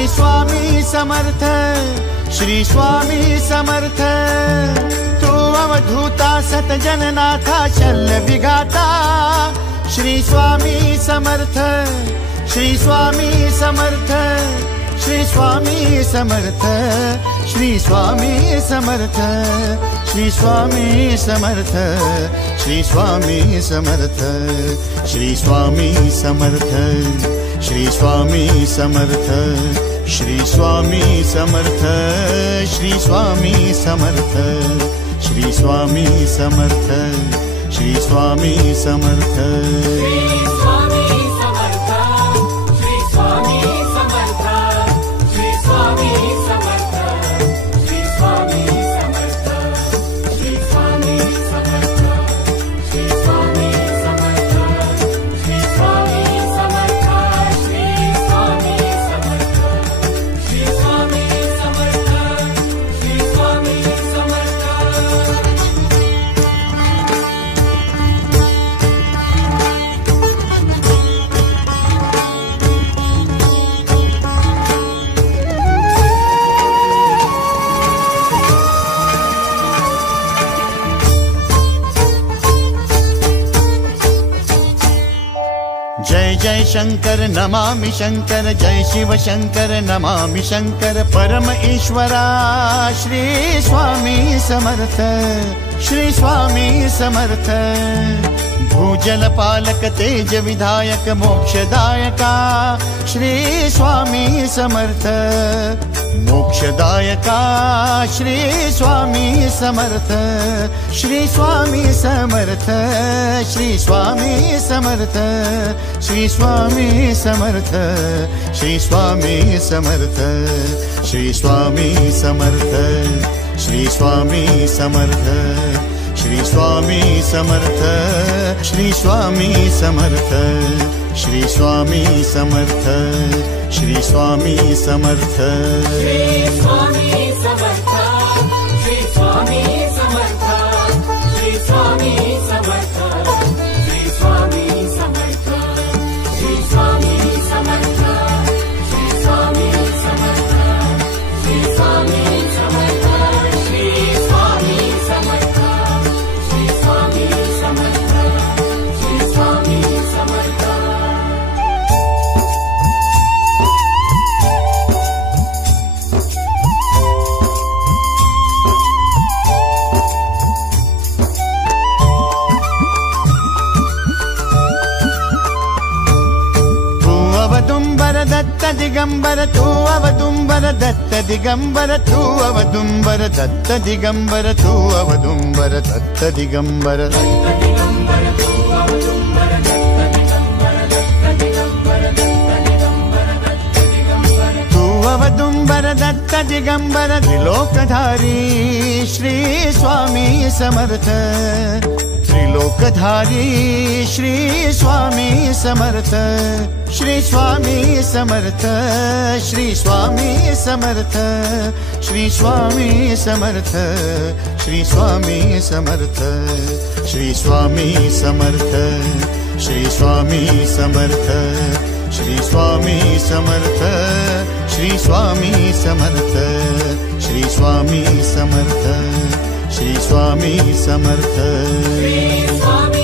श्री स्वामी समर्थ, श्री स्वामी समर्थ। तू अवधूता सतजननाथा शल्य विघाता, श्री स्वामी समर्थ, श्री स्वामी समर्थ, श्री स्वामी समर्थ, श्री स्वामी समर्थ, श्री स्वामी समर्थ, श्री स्वामी समर्थ, श्री स्वामी समर्थ, श्री स्वामी समर्थ, श्री स्वामी समर्थ, श्री स्वामी समर्थ, श्री स्वामी समर्थ, श्री स्वामी समर्थ। जय जय शंकर नमामि शंकर, जय शिव शंकर नमामि शंकर। परम ईश्वरा श्री स्वामी समर्थ, श्री स्वामी समर्थ। भूजल पालक तेज विधायक मोक्षदायका, श्री स्वामी समर्थ। मोक्षदायका श्री स्वामी समर्थ, श्री स्वामी समर्थ, श्री स्वामी समर्थ, श्री स्वामी समर्थ, श्री स्वामी समर्थ, श्री स्वामी समर्थ, श्री स्वामी समर्थ, श्री स्वामी समर्थ, श्री स्वामी समर्थ, श्री स्वामी समर्थ, श्री स्वामी समर्थ। श्री स्वामी समर्थ, श्री स्वामी समर्थ, श्री स्वामी समर्थ, श्री स्वामी समर्थ, श्री स्वामी समर्थ, श्री स्वामी समर्थ, श्री स्वामी समर्थ, श्री स्वामी समर्थ, श्री स्वामी समर्थ, श्री स्वामी समर्थ। अवदुम्बर दत्त दिगंबर, तू अवदुम्बर दत्त दिगंबर, तू अवदुम्बर दत्त दिगंबर, तू अवदुम्बर दत्त दिगंबर। तू अवदुम्बर दत्त दिगंबर, त्रिलोकधारी श्री स्वामी समर्थ। त्रिलोकधारी श्री स्वामी समर्थ, श्री स्वामी समर्थ, श्री स्वामी समर्थ, श्री स्वामी समर्थ, श्री स्वामी समर्थ, श्री स्वामी समर्थ, श्री स्वामी समर्थ, श्री स्वामी समर्थ, श्री स्वामी समर्थ, श्री स्वामी समर्थ, श्री स्वामी समर्थ। श्री स्वामी